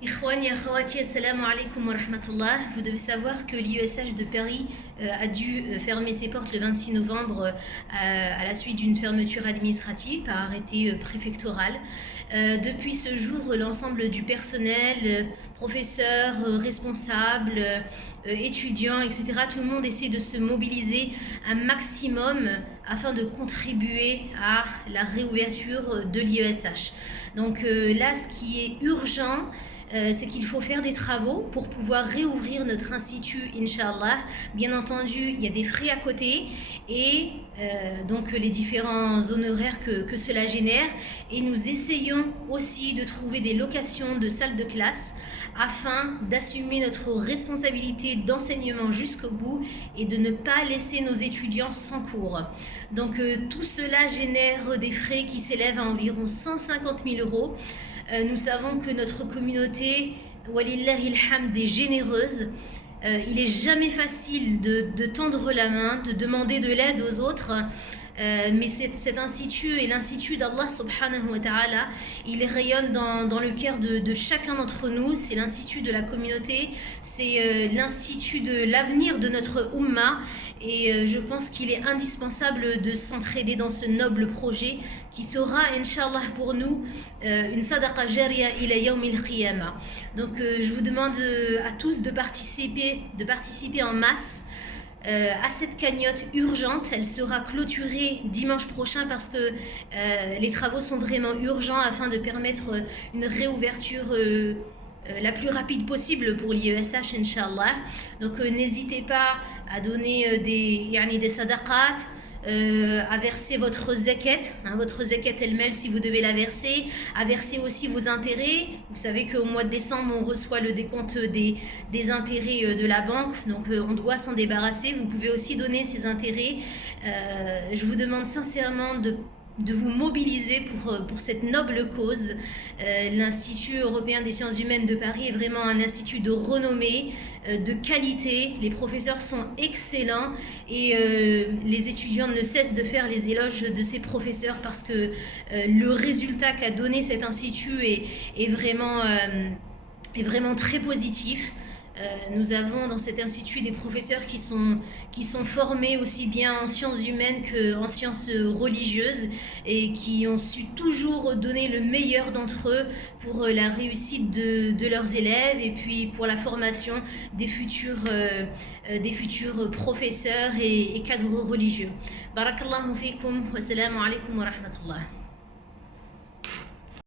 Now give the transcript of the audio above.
Ikhwani, akhawati, assalamu alaikum wa rahmatullah. Vous devez savoir que l'IESH de Paris a dû fermer ses portes le 26 novembre à la suite d'une fermeture administrative par arrêté préfectoral. Depuis ce jour, l'ensemble du personnel, professeurs, responsables, étudiants, etc., tout le monde essaie de se mobiliser un maximum afin de contribuer à la réouverture de l'IESH. Donc là, ce qui est urgent, c'est qu'il faut faire des travaux pour pouvoir réouvrir notre institut, Inch'Allah. Bien entendu, il y a des frais à côté et donc les différents honoraires que cela génère. Et nous essayons aussi de trouver des locations de salles de classe afin d'assumer notre responsabilité d'enseignement jusqu'au bout et de ne pas laisser nos étudiants sans cours. Donc tout cela génère des frais qui s'élèvent à environ 150 000 euros. Nous savons que notre communauté, walillahi alhamd, est généreuse. Il n'est jamais facile de tendre la main, de demander de l'aide aux autres. Mais cet institut est l'institut d'Allah subhanahu wa ta'ala. Il rayonne dans le cœur de chacun d'entre nous. C'est l'institut de la communauté, c'est l'institut de l'avenir de notre Ummah. Et je pense qu'il est indispensable de s'entraider dans ce noble projet qui sera, Inch'Allah, pour nous, une sadaqa jariya ila yawm al-qiyamah. Donc je vous demande à tous de participer en masse à cette cagnotte urgente. Elle sera clôturée dimanche prochain parce que les travaux sont vraiment urgents afin de permettre une réouverture la plus rapide possible pour l'IESH, Inch'Allah. Donc n'hésitez pas à donner des sadaqat, à verser votre zakat, votre zakat elle-même si vous devez la verser, à verser aussi vos intérêts. Vous savez qu'au mois de décembre, on reçoit le décompte des intérêts de la banque, donc on doit s'en débarrasser. Vous pouvez aussi donner ces intérêts. Je vous demande sincèrement de vous mobiliser pour cette noble cause. L'Institut européen des sciences humaines de Paris est vraiment un institut de renommée, de qualité. Les professeurs sont excellents et les étudiants ne cessent de faire les éloges de ces professeurs parce que le résultat qu'a donné cet institut est vraiment très positif. Nous avons dans cet institut des professeurs qui sont formés aussi bien en sciences humaines qu'en sciences religieuses et qui ont su toujours donner le meilleur d'entre eux pour la réussite de leurs élèves et puis pour la formation des futurs professeurs et cadres religieux. Barakallahu fikum wa salamu alaykum wa rahmatullah.